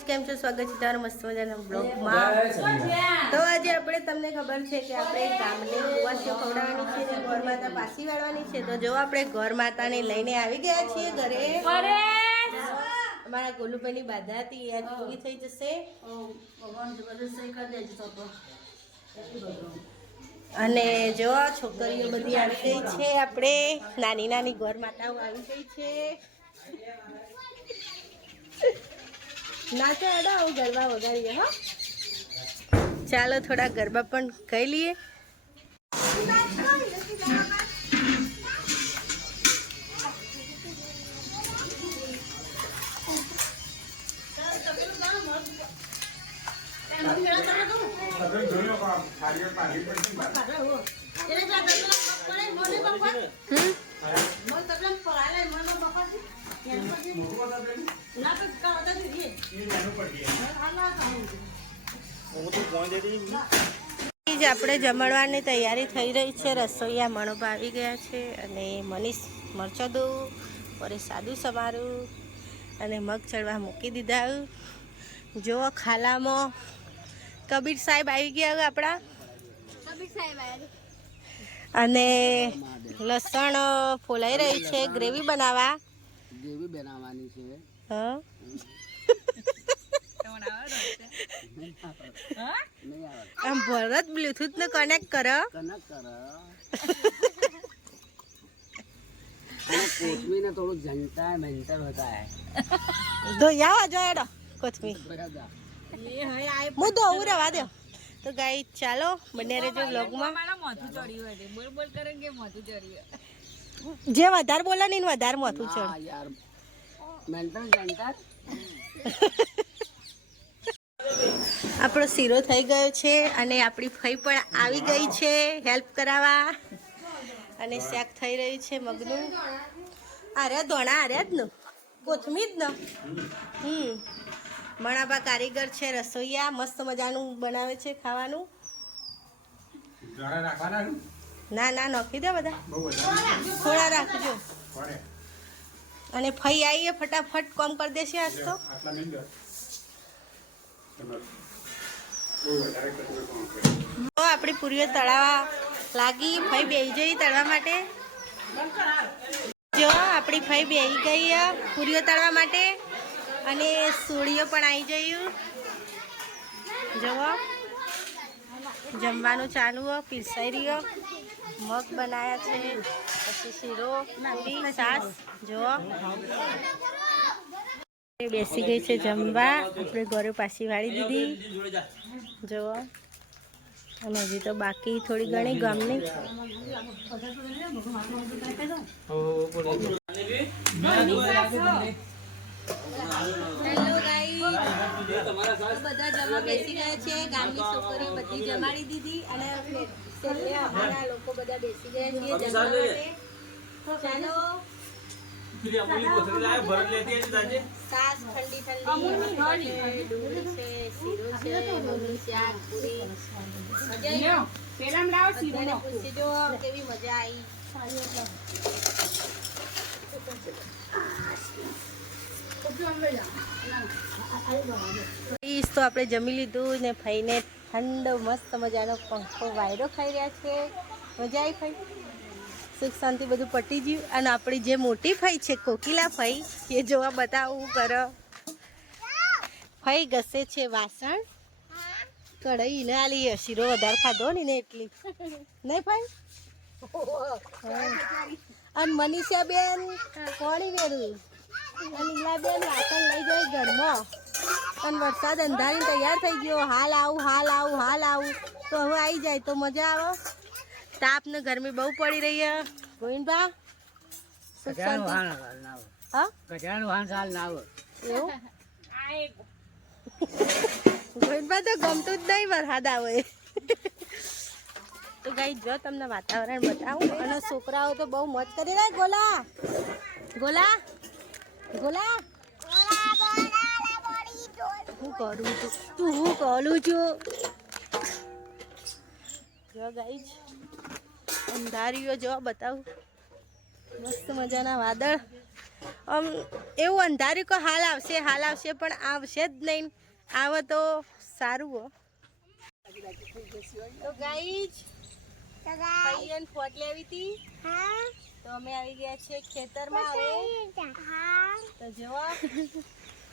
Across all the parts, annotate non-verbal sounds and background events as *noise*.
Guys કેમ છો? સ્વાગત છે તમારા મસ્ત મજાના બ્લોગમાં તો આજે આપણે તમને ખબર છે કે આપણે ગામને ગોવાસીઓ ખવડાવવાની છે ને ઘર માતા પાછી વાળવાની છે. તો જો આપણે ઘર માતાને લઈને આવી ગયા છીએ ઘરે. અમારા ગોલુભાઈની બાધા હતી એ પૂરી થઈ જશે. અને જો છોકરીઓ બધી આવી ગઈ છે આપણે નાની નાની ઘર માતાઓ આવી ગઈ છે. નાચો અડો આવું ગરબા વગાડીએ હો. ચાલો થોડા ગરબા પણ કહી લઈએ. હમ? જ આપણે જમણવાની તૈયારી થઈ રહી છે. રસોઈયા મણપ આવી ગયા છે અને મનીષ મરચો દો પરે સાદું સમારું અને મગ ચડવા મૂકી દીધા. જો ખાલામાં કબીર સાહેબ આવી ગયા આપણા. અને લસણ ફોલાઈ રહી છે. ગ્રેવી બનાવવા. ગ્રેવી બનાવવાની છે. હા. આમ ભરત બ્લૂટૂથ ને કનેક્ટ કરો કનેક્ટ કરો કોથમી ને થોડું જંતા મેન્ટર હોતા હે તો યા જો એડો કોથમી હું ધોવું રહેવા દો તો ગાઈ ચાલો બંને રહેજો બ્લોગમાં જે વધારે બોલે ને વધારે મોથું ચડ યાર મેન્ટર જંતર આપણો શીરો થઈ ગયો છે અને આપણી ફઈ પણ આવી ગઈ છે હેલ્પ કરાવવા. અને શાક થઈ રહ્યું છે મગનું. અરે ધોણા અરે જ ને. કોથમીર જ ને. હમ. મણાબા કારીગર છે રસોઈયા મસ્ત મજાનું બનાવે છે ખાવાનું. ના ના નોખી દે બધા. થોડા રાખજો. અને ફઈ આવીએ ફટાફટ કોમ કરી દેશે આજ તો. તો આપણી પૂરીઓ તળાવા લાગી, ફઈ બેહી જઈ તળવા માટે. જો આપણી ફઈ બેહી ગઈ પૂરીઓ તળવા માટે અને સોળીઓ પણ આવી જયું. જુઓ. જમવાનું ચાલુ પીરસાઈ રહ્યો. મગ બનાયા છે, પછી શીરો પૂરી જુઓ. બેસી ગઈ છે જમવા. આપણે ઘરે પાછી વાળી દીધી. જુઓ. અને હજી તો બાકી થોડી ઘણી ગામની બધા જમવા બેસી ગયા છે. ગામની છોકરીઓ બધી જમાડી દીધી. અને અમારા લોકો બધા બેસી ગયા છીએ જમવા માટે. ચાલો. સાસ ઠંડી ઠંડી. છે ડુંગળી છે શીરો છે રોટલી શાક પૂરી. મજા આવી બધાને પૂછી જો કેવી મજા આવી તો આપણે જમી લીધું ને ફઈને ઠંડો મસ્ત મજાનો પંખો વાયરો ખાઈ રહ્યા છે. મજા આવી ભાઈ સુખ શાંતિ બધું પટી ગયું અને આપણી જે મોટી ફઈ છે, કોકિલા ફઈ, એ જોવા બતાવું કરો. ફઈ ઘસે છે વાસણ. કઢાઈ ને આલી શીરો વધારે ખાધો ને એટલી. નહીં ફઈ? અને મનીષા બેન કોણી વેરું અને ઈલાબેન વાસણ લઈ જાય ઘરમાં. અને વરસાદ અંધારી તૈયાર થઈ ગયો. હાલ આવું હાલ આવું હાલ આવું. તો હવે આવી જાય, તો મજા આવે? તાપ ને ગરમી બહુ પડી રહી છે ગોવિંદભા કચરાનું વાહન ચાલ ના આવે એવું? ગોવિંદભા તો ગમતું જ નહીં વરસાદ આવે. તો ગાઈ જો તમને વાતાવરણ બતાવું. અને છોકરાઓ તો બહુ મોજ કરી રહ્યા ગોલા ગોલા ગોલા. હું કરું છું? તું હું કરું છું? જો ગાઈ અંધારીઓ જો બતાવું. મસ્ત મજાના વાદળ. આમ એવું અંધાર્યું કે હાલ આવશે હાલ આવશે પણ આવશે જ નહીં. આવે તો સારું હો. તો ગાઈજ ભાઈ ફોટ લેવી હતી. તો અમે આવી ગયા છે ખેતરમાં હવે. તો જુઓ.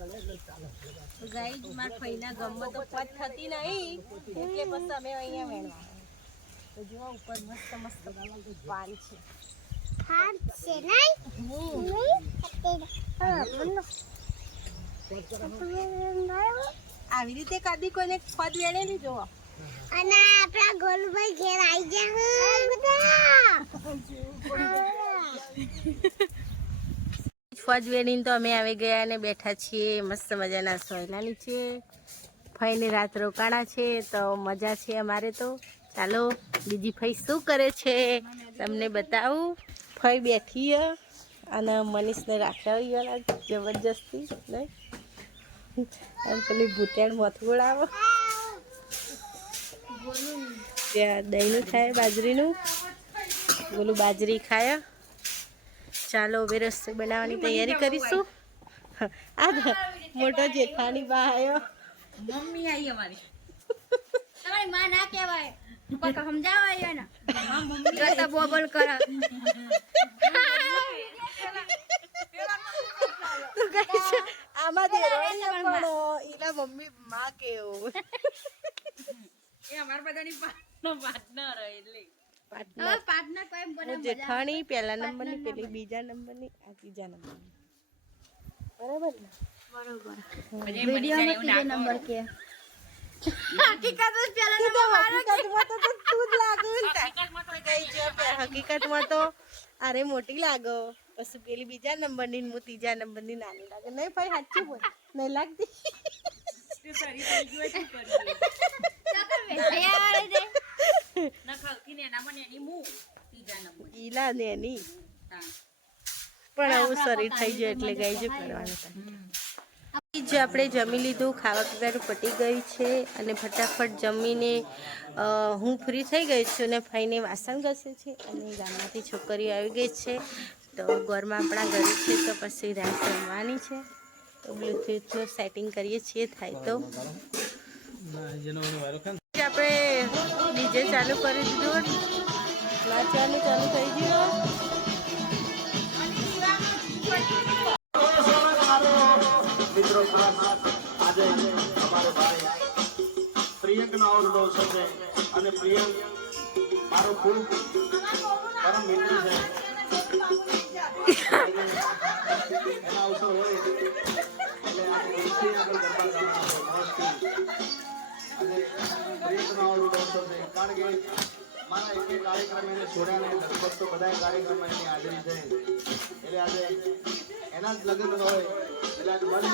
ગાઈ માર ફઈના ગમમાં તો પત થતી નહીં એટલે બસ અમે અહીંયા વેણવા તો જો ઉપર મસ્ત મસ્ત પાન છે. આવી રીતે કદી કોઈને પદ વેણે નહીં જોવો અને આપણા ગોલભાઈ ઘેર આવી ગયા ફજ વેણીને તો અમે આવી ગયા અને બેઠા છીએ, મસ્ત મજાના સોયલા નીચે. ફઈને રાત રોકાણા છે, તો મજા છે અમારે તો. ચાલો, બીજી ફઈ શું કરે છે? તમને બતાવું. ફઈ બેઠી અને મનીષને રાખ્યા જબરજસ્તી, નહીં? અને પેલી ભૂતેણ મથગોળ આવો ત્યાં દહીંનું થાય, બાજરીનું. બોલું બાજરી ખાય. ચાલો હવે રસોઈ બનાવવાની તૈયારી કરીશું. *laughs* આ મોટો જેઠાણી બા આવ્યો મમ્મી આવી અમારી. તમારી માં ના કહેવાય. કોક સમજાવાય ને. મમ્મી. તો બોબલ કરે. *laughs* તો કહે છે આમાં દેરાણી પણ ઈલા મમ્મી માં કેવું. બોલે હું જેઠાણી પહેલા નંબરની પેલી બીજા નંબરની આ ત્રીજા નંબરની. બરાબર ને? હકીકતમાં તો અરે મોટી લાગો. પછી પેલી બીજા નંબરની ને હું ત્રીજા નંબરની નાની લાગે. નહીં ભાઈ સાચું બોલ. નહીં લાગતી. *laughs* ઈલા ને એની પણ આવું શરીર થઈ જાય એટલે ગઈ જ કરવાનું. જે આપણે જમી લીધું ખાવા પીવાનું પટી ગયું છે અને ફટાફટ જમીને હું ફ્રી થઈ ગઈ છું અને ફાઈને વાસણ ઘસે છે અને ગામમાંથી છોકરીઓ આવી ગઈ છે. તો ઘરમાં આપણા ઘરે છે તો પછી રાત જમવાની છે. તો બ્લૂટૂથનું સેટિંગ કરીએ છીએ થાય તો. આપણે ડીજે ચાલુ કરી દીધું નાચવાનું ચાલુ થઈ ગયું મિત્રો આજે અમારે ભાઈ પ્રિયંકનો છે અને પ્રિયંક મારો ખૂબ પરમ મિત્ર છે. એના અવસર હોય એટલે આપણે આગળ ગરબા ગાવાના હોય મોજથી. અને પ્રેરણા અનુભવ થશે કારણ કે મારા એક કાર્યક્રમ એને છોડ્યા નહીં લગભગ બધા કાર્યક્રમ એની હાજરી છે. એટલે આજે એના જ લગ્ન હોય. એટલે આજે મન